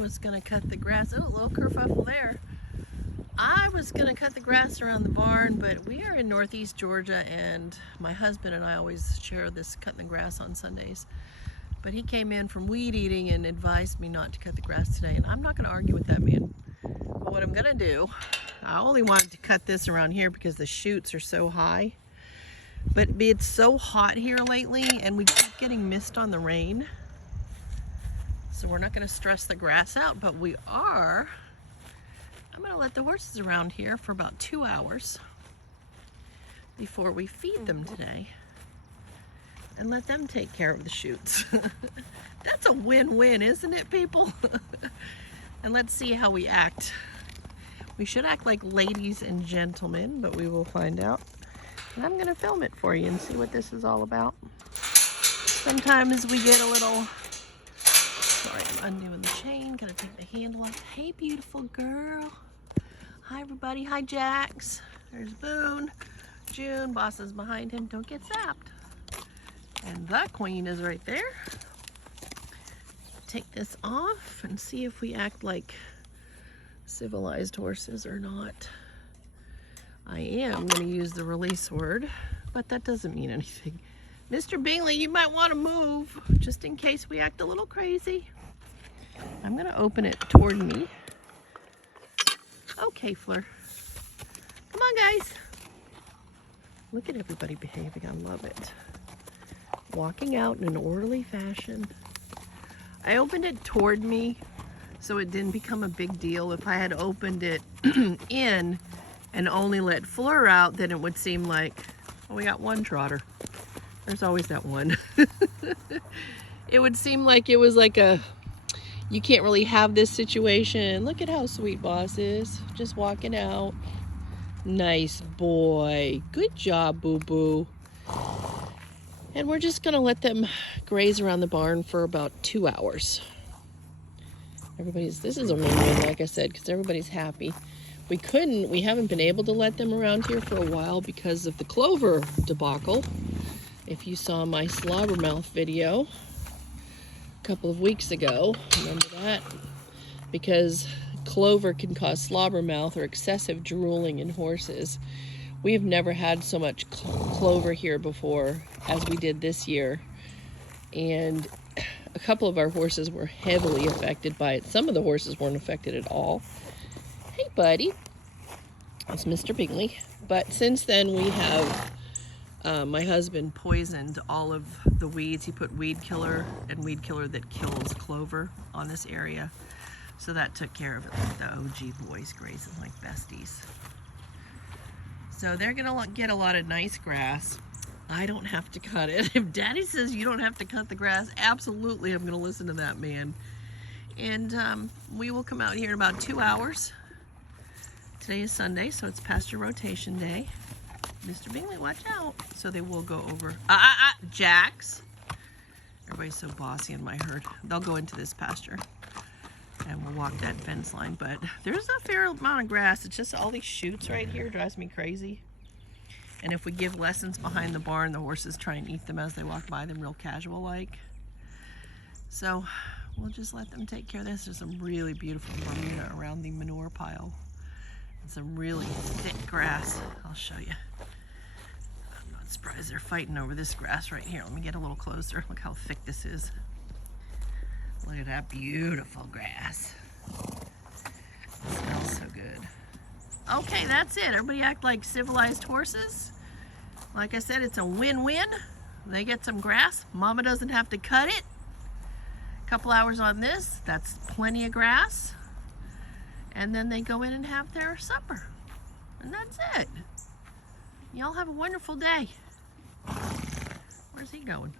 was gonna cut the grass. Oh, a little kerfuffle there. I was gonna cut the grass around the barn, but we are in Northeast Georgia, and my husband and I always share this cutting the grass on Sundays. But he came in from weed eating and advised me not to cut the grass today, and I'm not gonna argue with that man. But what I'm gonna do, I only wanted to cut this around here because the shoots are so high. But it's so hot here lately, and we keep getting mist on the rain. So we're not gonna stress the grass out, but I'm gonna let the horses around here for about 2 hours before we feed them today and let them take care of the shoots. That's a win-win, isn't it, people? And let's see how we act. We should act like ladies and gentlemen, but we will find out. And I'm gonna film it for you and see what this is all about. Sometimes we get a little, sorry, I'm undoing the chain, gotta take the handle off. Hey, beautiful girl. Hi, everybody. Hi, Jax. There's Boone. June, Boss is behind him. Don't get zapped. And the queen is right there. Take this off and see if we act like civilized horses or not. I am going to use the release word, but that doesn't mean anything. Mr. Bingley, you might want to move just in case we act a little crazy. I'm going to open it toward me. Okay, Fleur. Come on, guys. Look at everybody behaving. I love it. Walking out in an orderly fashion. I opened it toward me so it didn't become a big deal. If I had opened it in and only let Fleur out, then it would seem like, oh, we got one trotter. There's always that one. It would seem like it was like you can't really have this situation. Look at how sweet Boss is. Just walking out. Nice boy. Good job, boo-boo. And we're just gonna let them graze around the barn for about 2 hours. This is a win-win, like I said, because everybody's happy. We haven't been able to let them around here for a while because of the clover debacle. If you saw my slobbermouth video a couple of weeks ago, remember that? Because clover can cause slobbermouth or excessive drooling in horses. We've never had so much clover here before as we did this year. And a couple of our horses were heavily affected by it. Some of the horses weren't affected at all. Hey, buddy. That's Mr. Bingley. But since then, we have, my husband poisoned all of the weeds. He put weed killer and weed killer that kills clover on this area. So that took care of it, like the OG boys grazing like besties. So they're gonna get a lot of nice grass. I don't have to cut it. If Daddy says you don't have to cut the grass, absolutely I'm gonna listen to that man. And we will come out here in about 2 hours. Today is Sunday, so it's pasture rotation day. Mr. Bingley, watch out. So they will go over, Jax. Everybody's so bossy in my herd. They'll go into this pasture and we'll walk that fence line, but there's a fair amount of grass. It's just all these shoots right here drives me crazy. And if we give lessons behind the barn, the horses try and eat them as they walk by them, real casual like. So we'll just let them take care of this. There's some really beautiful Bermuda around the manure pile. And some really thick grass. I'll show you. I'm not surprised they're fighting over this grass right here. Let me get a little closer. Look how thick this is. Look at that beautiful grass. It smells so good. Okay, that's it. Everybody act like civilized horses. Like I said, it's a win-win. They get some grass. Mama doesn't have to cut it. A couple hours on this. That's plenty of grass. And then they go in and have their supper. And that's it. Y'all have a wonderful day. Where's he going?